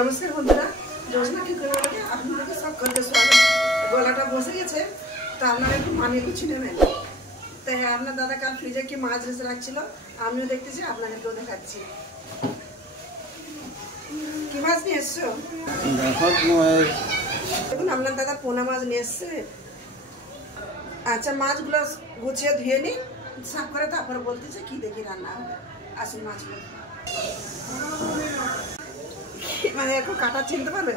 नमस्कार बंधुरा जोजना की गलाटे আপনাদের সকলকে স্বাগত। গলাটা বসে গেছে তো আপনারা একটু মানিয়ে গুছিয়ে নেবেন। তাই আপনার দাদা কাল ফ্রিজে কি মাছ রেখে রাখছিল, আমিও দেখতেছি আপনাদেরকেও দেখাচ্ছি। কি মাছ নিয়ে এসছো? দেখুন আপনার দাদা পোনা মাছ নিয়ে এসছে। আচ্ছা মাছগুলো গুছিয়ে ধুয়ে নিই, সাফ করে তারপরে বলতেছে কি দেখি রান্না হবে। আসুন মাছগুলো মানে একটু কাটা চিনতে পারবে?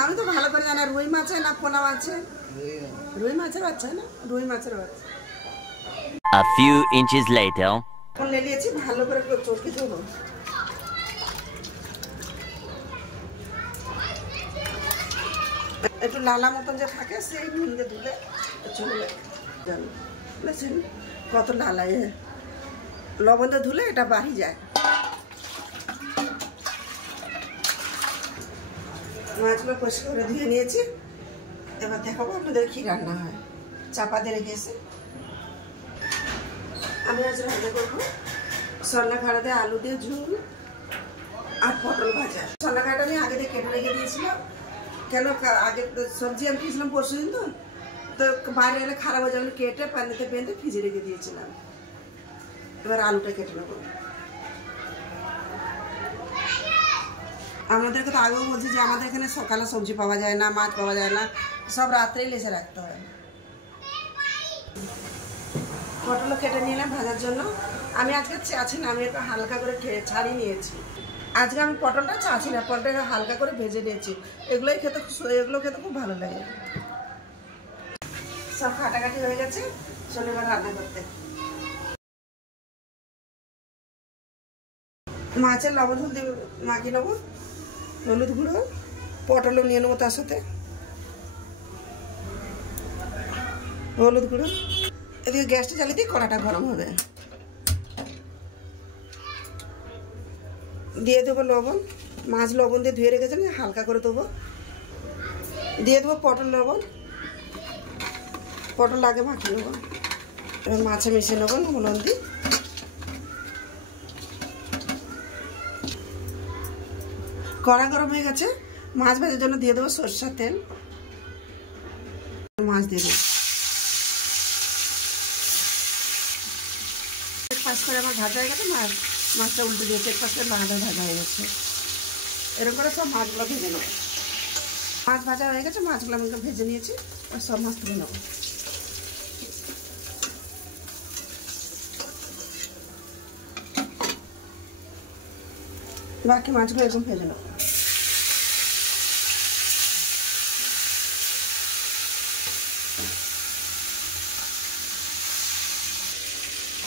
আমি তো ভালো করে জানি রুই মাছ না পোনা মাছ। রুই মাছের বাচ্চা না, রুই মাছের বাচ্চা। A few inches later. কোন নিয়েছি ভালো করে চটকে দেবো। একটু লালা মতন যে থাকে সেই নুন দিয়ে ধুলে চলে যাবে। বুঝেছেন কত লালায় লবণ দিয়ে ধুলে এটা বাড়ি যায়। মাছগুলো পরিষ্কার করে ধুয়ে নিয়েছি, এবার দেখাবো আপনাদের কি রান্না হয়। চাপা দিয়ে রেখেছি। আমি আজ রান্না করবো সন্না খাড়া দিয়ে আলু দিয়ে ঝোল আর পটল ভাজা। সন্না খাড়াটা আমি আগে দিয়ে কেটে রেখে দিয়েছিলাম, কেন আগে সবজি আমি খেয়েছিলাম পরশু দিন, তো বাইরে এলে খারাপ হয়ে যাবে কেটে পানিতে বেঁধে ভিজে রেখে দিয়েছিলাম। এবার আলুটা কেটে নেবো। আমাদেরকে তো আগেও বলছি যে আমাদের এখানে সকালে সবজি পাওয়া যায় না, মাছ পাওয়া যায় না, সব রাত্রেই লেসে রাখতে হয়। পটল কেটে নিলাম ভাজার জন্য। আমি আজকে চাচ্ছি না, আমি একটু হালকা করে ছাড়িয়ে নিয়েছি। আজকে আমি পটলটা চাচ্ছি না, পটলটা হালকা করে ভেজে নিয়েছি। এগুলো খেতে খুব ভালো লাগে। সব কাটাকাটি হয়ে গেছে, চলে এবার রান্না করতে। মাছের লবণ হলদি মাখিয়ে নেবো, হলুদ গুঁড়ো, পটলও নিয়ে নেবো তার সাথে হলুদ গুঁড়ো। এদিকে গ্যাসটা জ্বালিয়ে দিয়ে কড়াটা গরম হবে। দিয়ে দেবো লবণ, মাছ লবণ দিয়ে ধুয়ে রেখেছেন হালকা করে দেবো। দিয়ে দেবো পটল লবণ, পটল আগে মাখিয়ে নেবো। এবার মাছে মিশিয়ে নেবো লবণ দিয়ে। কড়া গরম হয়ে গেছে, মাছ ভাজার জন্য দিয়ে দেবো সরষের তেল। মাছ দিয়ে দেবো। পাঁচ করে আমার ভাজা হয়ে গেছে, মাছটা উল্টে দিয়েছে, পাঁচ করে ভাজা হয়ে গেছে। এরকম করে সব মাছগুলো ভেজে নেবো। মাছ ভাজা হয়ে গেছে, মাছগুলো আমি ভেজে নিয়েছি, আর সব মাছ তুলে নেবো। বাকি মাছগুলো এরকম ভেজে নেবো।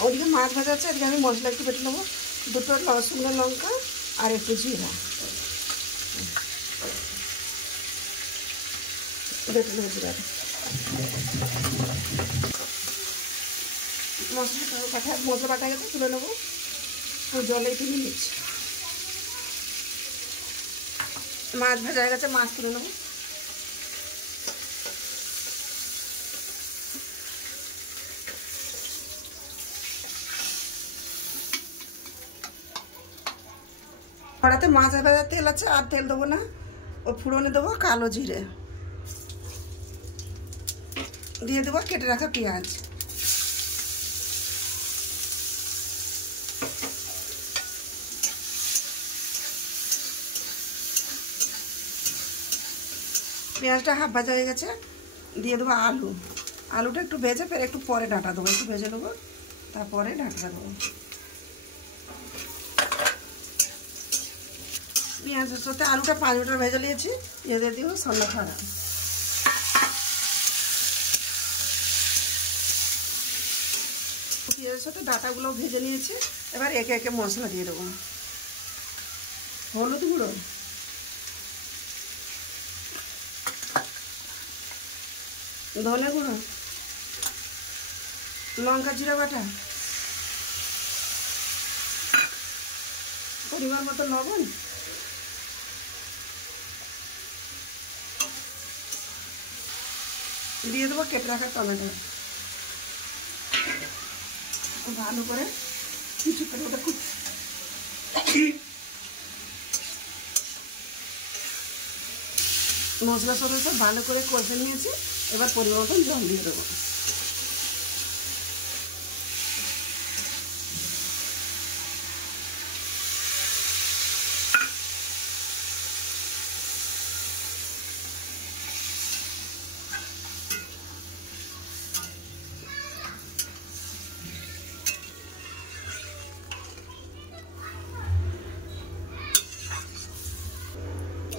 ওদিকে মাছ ভাজা আছে, এদিকে আমি মশলা একটু বেটে নেবো। দুটো শুকনো লঙ্কা আর একটু জিরা বেটে নেবো। জিরাটা মশলা বাটা গেছে, তুলে নেবো। জলে একটু নিচ্ছি। মাছ ভাজা হয়ে গেছে, মাছ তুলে নেবো। কড়াতে মাছ ভাজার তেল আছে, আর তেল দেবো না। ও ফুড়নে দেবো কালো জিরে, দিয়ে দেবো কেটে রাখা পেঁয়াজ। পেঁয়াজটা হাফ ভাজা হয়ে গেছে, দিয়ে দেবো আলু। আলুটা একটু ভেজে ফের একটু পরে ডাঁটা দেবো, একটু ভেজে নেবো, তারপরে ডাঁটা দেবো। পেঁয়াজের সাথে আলুটা 5 মিনিট ভেজে নিয়েছি, দিয়ে দিব সন্না খাড়া। পেঁয়াজের সাথে ডাঁটাগুলো ভেজে নিয়েছি, এবার একে একে মশলা দিয়ে দেবো। হলুদ গুঁড়ো, ধনে গুঁড়ো, লঙ্কা জিরা বাটা, পরিমাণ মতো লবণ, দিয়ে দেবো কেটে রাখা টমেটো। ভালো করে কিছুক্ষণ ওটা মশলা সব ভালো করে কষে নিয়েছি। এবার পরিমাণ মতন জল দিয়ে দেবো।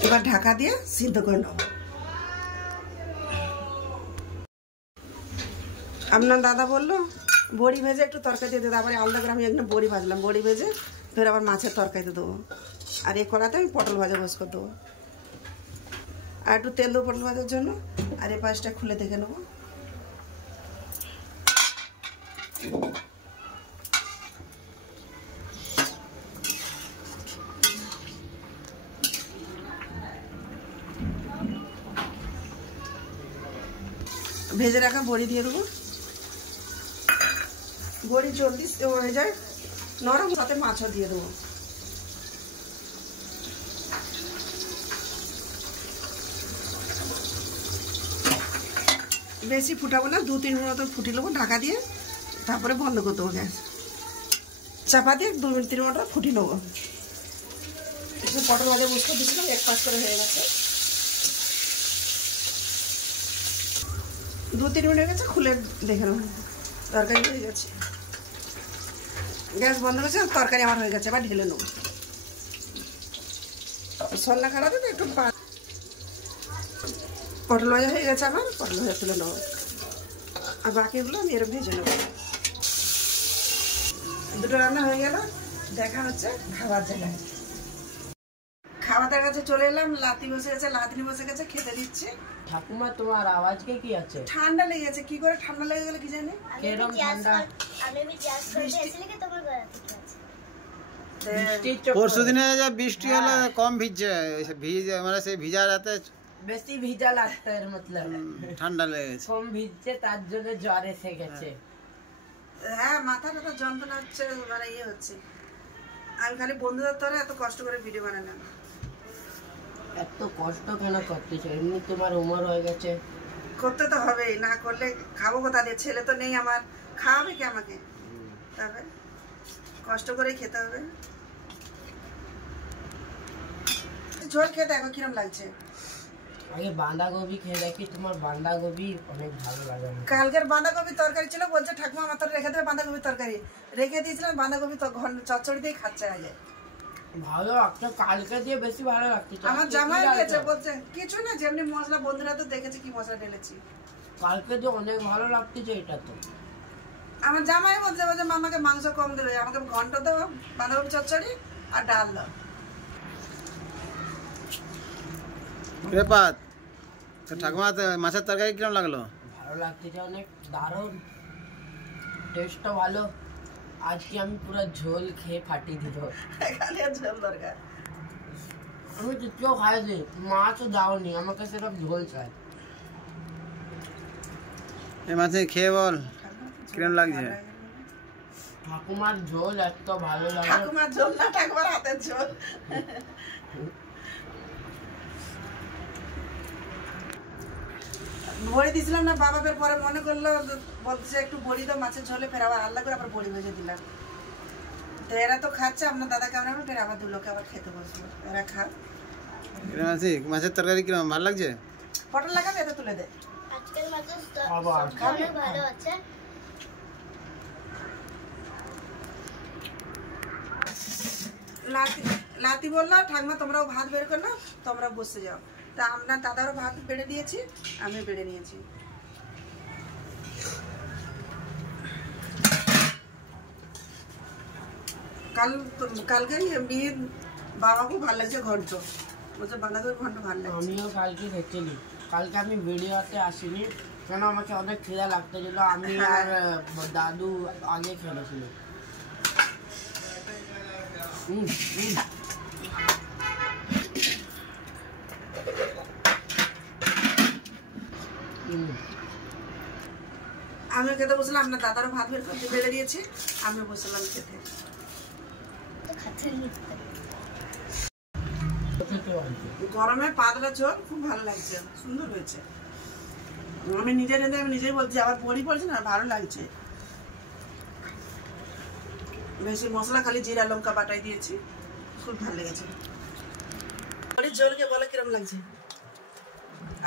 এবার ঢাকা দিয়ে সিদ্ধ করে নেব। আপনার দাদা বললো বড়ি ভেজে একটু তরকারিতে দেবো, আবার আলাদা করে আমি একটা বড়ি ভাজলাম, বড়ি ভেজে ফের আবার মাছের তরকারিতে দেবো। আর এই কড়াতে আমি পটল ভাজা বস করে দেবো। আর একটু তেল দেবো পটল ভাজার জন্য। আর এই পাশটা খুলে দেখে নেবো। ভেজে রাখা বড়ি দিয়ে দেবো। বড়ি জলদি হয়ে যায় নরম, সাথে মাছও দিয়ে দেবো। বেশি ফুটাবো না, 2-3 মিনিট মতো ফুটিয়ে নেবো ঢাকা দিয়ে, তারপরে বন্ধ করে দেবো গ্যাস। চাপা দিয়ে 2-3 মিনিট ফুটিয়ে নেবো। পটল ভাজা বসতে দিচ্ছিলাম, এক পাশ করে হয়ে গেছে। 2-3 মিনিট হয়ে গেছে, খুলে দেখে নেবো তরকারি হয়ে গেছে। গ্যাস বন্ধ করেছে, তরকারি আমার হয়ে গেছে। এবার ঢেলে নেবো। সল্লা খাড়াতে তো একটু পটল ভাজা হয়ে গেছে আমার, পটল ভাজা তুলে নেবো। আর বাকিগুলো আমি এরকম ভেজে নেবো। দুটো রান্না হয়ে গেল, দেখা হচ্ছে খাবার জায়গায়। খাওয়ার কাছে চলে এলাম, লাতি বসে গেছে, লাতিনি বসে গেছে, খেতে দিচ্ছে। ঠাকুমা তোমার আওয়াজ কে কি আছে? ঠান্ডা লেগে গেছে। কি করে ঠান্ডা লেগে গেল কি জানি। কেরম ঠান্ডা? পরশু দিনে যা বৃষ্টি হলো কম ভিজছে, মানে সেই ভিজা রাতে বেশি ভিজা লাগতো, এর মতলব ঠান্ডা লেগেছে। কম ভিজছে তার জন্য জ্বর এসে গেছে। হ্যাঁ, মাথা ব্যথা যন্ত্রণা হচ্ছে, মানে ইয়ে হচ্ছে। আমি খালি বন্ধুদের তরে এত কষ্ট করে ভিডিও বানালাম। এত কষ্ট কেন করতেছো? এমনি তোমার উমর হয়ে গেছে। করতে তো হবেই, না করলে খাবো কোথা দিয়ে? ছেলে তো নেই আমার, খাওয়াবে কি আমাকে? তবে কষ্ট করেই খেতে হবে। ঝোল খেয়ে দেখো কিরম লাগছে। আগে বাঁধাকপি খেয়ে দেখি, তোমার বাঁধাকপি অনেক ভালো লাগে। কালকের বাঁধাকপি তরকারি ছিল, বলছে ঠাকুমা আমার তোর রেখে দেবে বাঁধাকপি তরকারি। রেখে দিয়েছিলাম, বাঁধাকপি তো চচ্চড়ি দিয়ে খাচ্ছে আগে। ভালো লাগতো, কালকে দিয়ে বেশি ভালো লাগতো। আমার জামাই দিয়েছে, বলছে কিছু না, যেমনি মশলা, বন্ধুরা তো দেখেছে কি মশলা ঢেলেছি। কালকে দিয়ে অনেক ভালো লাগতেছে এটা তো। আমার জামাই বলছে বলছে মামাকে মাংস কম দেবে, আমাকে ঘন্ট দেবো, বাঁধাকপি চচ্চড়ি আর ডাল দাও। রেপাত তো ঠাকুমা মাছের তরকারি কিরম লাগলো? ভালো লাগতেছে, অনেক দারুণ, টেস্টটা ভালো। আজকে আমি পুরো ঝোল খেয়ে ফাটিয়ে দিব। এখানে ঝোল দরকার। আমি কিছুও খাইনি, মাছও দাওনি, আমাকে সেরকম ঝোল চাই। এই মাছে খেয়ে বল কিরম লাগছে। ঠাকুমার ঝোল এত ভালো লাগে। ঠাকুমার ঝোল না, ঠাকুমার হাতের ঝোল। বড়ি দিয়েছিলাম না বাবা, বের পরে মনে করলো, বলছে একটু বড়ি দাও মাছের ঝোলে, ফের আবার আলাদা করে আবার বড়ি ভেজে দিলাম। তো এরা তো খাচ্ছে, আপনার দাদাকে আমরা ফের আবার দুলোকে আবার খেতে বসবো। এরা খা। কিরম আছে মাছের তরকারি? কিরম ভালো লাগছে? পটল লাগাবে, এটা তুলে দে। আজকের মাছের আবার অনেক ভালো আছে। লাতি বললো ঠাকুমা তোমরাও ভাত বের করো, তোমরা বসে যাও। তা আমরা দাদারও ভাত বেড়ে দিয়েছি, আমি বেড়ে নিয়েছি। কালকে মেয়ের বাবাকেও ভালো লাগছে ঘন্ট, বলছে বাঁধাকপির ঘন্ট ভালো লাগছে। আমিও কালকে খেয়েছিলি, কালকে আমি ভিডিওতে আসিনি কেন আমাকে অনেক খিদা লাগতেছিল। আমি আর দাদু আগে খেয়েছিল। আমি খেতে বসলাম, আপনার দাদারও ভাত বের করতে বেড়ে দিয়েছি, আমি বসলাম খেতে। খেতে হয়েছে। গরমে পাতলা ঝোল খুব ভালো লাগছে, সুন্দর হয়েছে। আমি নিজেই বলছি, আবার বড়ি পড়ছে না, ভালো লাগছে। বেশি মশলা, খালি জিরা লঙ্কা বাটাই দিয়েছি, খুব ভালো লেগেছে। বড়ির ঝোলকে বলে কিরম লাগছে?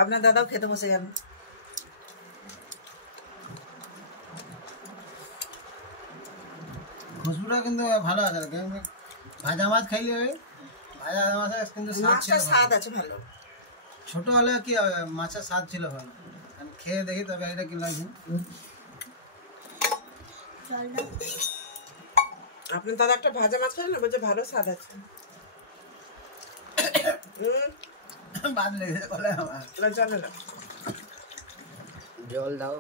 আপনার দাদাও খেতে বসে গেল। খুশবুটা কিন্তু ভালো আছে, কিন্তু ভাজা মাছ খাইলে হবে, ভাজা মাছের কিন্তু স্বাদ ছিল মাছটা ভালো। স্বাদ আছে ভালো। ছোট হলে কি হবে, মাছের স্বাদ ছিল ভালো। আমি খেয়ে দেখি তবে এটা কি লাগছে। আপনার দাদা একটা ভাজা মাছ খেলেন না, বলছে ভালো স্বাদ আছে। বাদ লেগেছে বলে আমার। জানে না। জল দাও।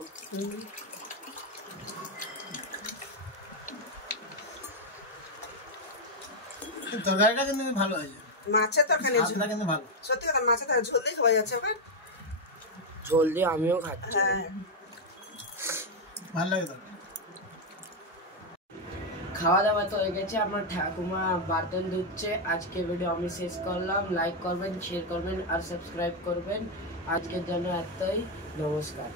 তরকারিটা কিন্তু ভালো হয়েছে, মাছের তরকারি স্বাদটা কিন্তু ভালো। সত্যি কথা, মাছের তরকারি ঝোল দিয়ে খাওয়া যাচ্ছে ওখানে। ঝোল দিয়ে আমিও খাচ্ছি। হ্যাঁ, ভালো লাগে তো। খাওয়া দাওয়া তো হয়ে গেছে, আমার ঠাকুমা বার্তন ধুচ্ছে। আজকে ভিডিও আমি শেষ করলাম। লাইক করবেন, শেয়ার করবেন আর সাবস্ক্রাইব করবেন। আজকের জন্য এতই, নমস্কার।